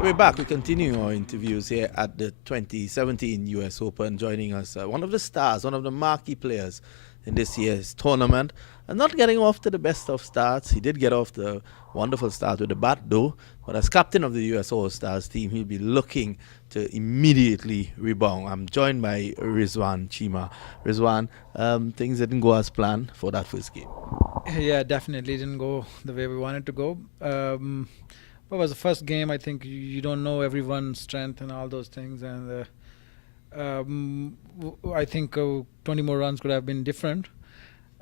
We're back. We continue our interviews here at the 2017 US Open. Joining us, one of the stars, one of the marquee players in this year's tournament, and not getting off to the best of starts. He did get off the wonderful start with the bat, though. But as captain of the US All-Stars team, he'll be looking to immediately rebound. I'm joined by RIZWAN, CHEEMA. RIZWAN, things didn't go as planned for that first game. Yeah, definitely didn't go the way we wanted to go. What was the first game? I think you don't know everyone's strength and all those things, and I think 20 more runs could have been different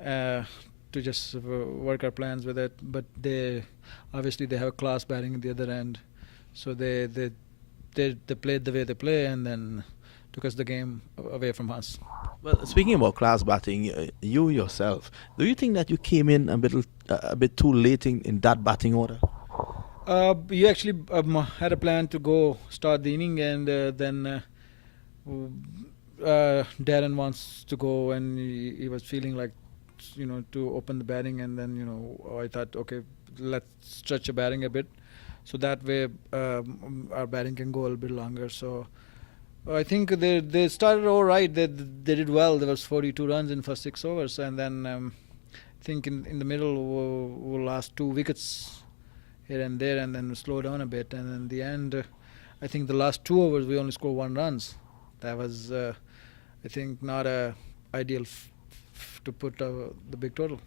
to just work our plans with it. But they obviously they have class batting at the other end, so they played the way they play, and then took us the game away from us. Well, speaking about class batting, you yourself, do you think that you came in a bit too late in that batting order? You actually had a plan to go start the inning, and then Darren wants to go, and he was feeling like, to open the batting, and then I thought, okay, let's stretch the batting a bit, so that way our batting can go a little bit longer. So I think they started all right. They did well. There was 42 runs in first 6 overs, and then I think in the middle we lost 2 wickets here and there, and then slow down a bit, and in the end I think the last 2 overs we only scored 1 runs. That was I think not ideal to put the big total.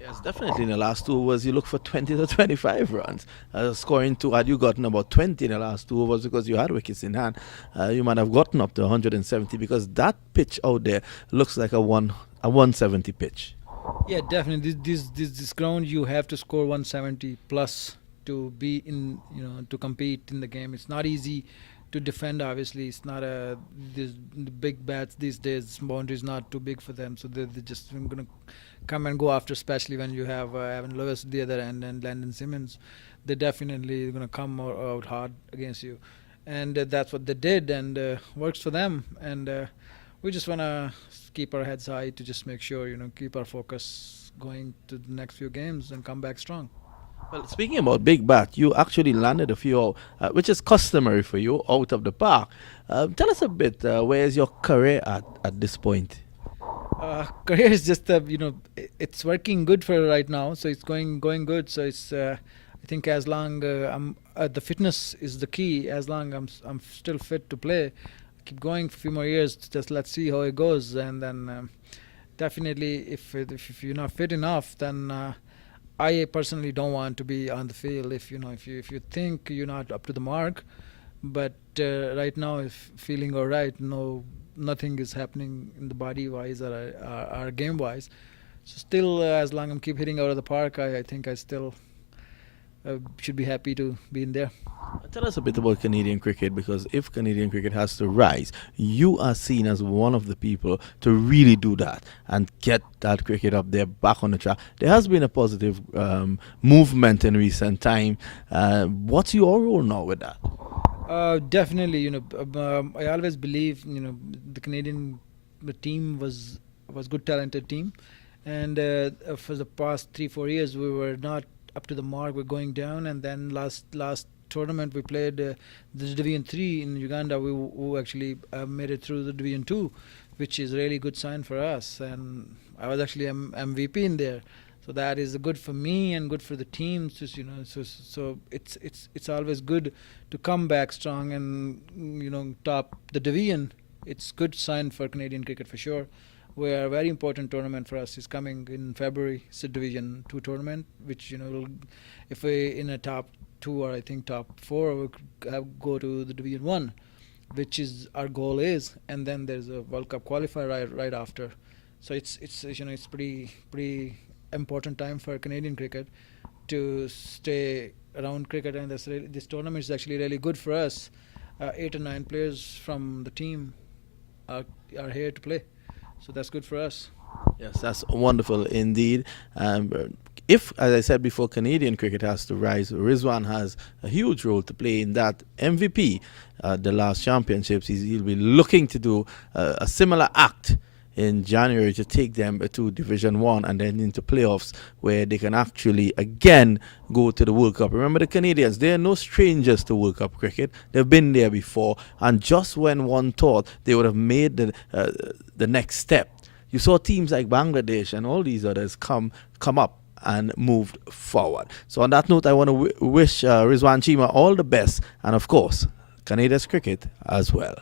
Yes, definitely. In the last 2 overs, you look for 20 to 25 runs. Scoring 2, had you gotten about 20 in the last 2 overs because you had wickets in hand, you might have gotten up to 170, because that pitch out there looks like a 170 pitch. Yeah, definitely. This ground you have to score 170 plus to be in, to compete in the game. It's not easy to defend. Obviously, it's not the big bats these days. Boundary is not too big for them, so they're just going to come and go after. Especially when you have Evan Lewis at the other end and Landon Simmons, they're definitely going to come out hard against you, and that's what they did, and works for them. And we just want to keep our heads high to just make sure, keep our focus going to the next few games and come back strong. Well, speaking about big bat, you actually landed a few, which is customary for you, out of the park. Tell us a bit, where is your career at this point? Career is just, it's working good for right now, so it's going good. So it's, I think as long the fitness is the key. As long I'm still fit to play, keep going for a few more years. Just let's see how it goes, and then definitely if you're not fit enough, then I personally don't want to be on the field. If you think you're not up to the mark, but right now if feeling all right, nothing is happening in the body wise or game wise. So still, as long as I keep hitting out of the park, I think I still should be happy to be in there. Tell us a bit about Canadian cricket, because if Canadian cricket has to rise, you are seen as one of the people to really do that and get that cricket up there back on the track. There has been a positive movement in recent time. What's your role now with that? Definitely, I always believe, the Canadian team was good, talented team, and for the past 3-4 years we were not up to the mark. We're going down, and then last tournament we played the Division 3 in Uganda. We actually made it through the Division 2, which is a really good sign for us, and I was actually MVP in there. So that is good for me and good for the team. So it's always good to come back strong and top the division. It's good sign for Canadian cricket for sure. Where a very important tournament for us is coming in February. It's a Division 2 tournament, which if we in a top 2 or I think top 4, we go to the Division 1, which is our goal is, and then there's a World Cup qualifier right after. So it's pretty important time for Canadian cricket to stay around cricket, and this tournament is actually really good for us. 8 or 9 players from the team are here to play, so that's good for us. Yes, that's wonderful indeed. If, as I said before, Canadian cricket has to rise, Rizwan has a huge role to play in that. MVP, the last championships, he'll be looking to do a similar act in January to take them to Division 1 and then into playoffs where they can actually again go to the World Cup. Remember, the Canadians, they are no strangers to World Cup cricket. They've been there before, and just when one thought they would have made the next step, you saw teams like Bangladesh and all these others come up and moved forward. So on that note, I want to wish RIZWAN CHEEMA all the best, and of course, Canada's cricket as well.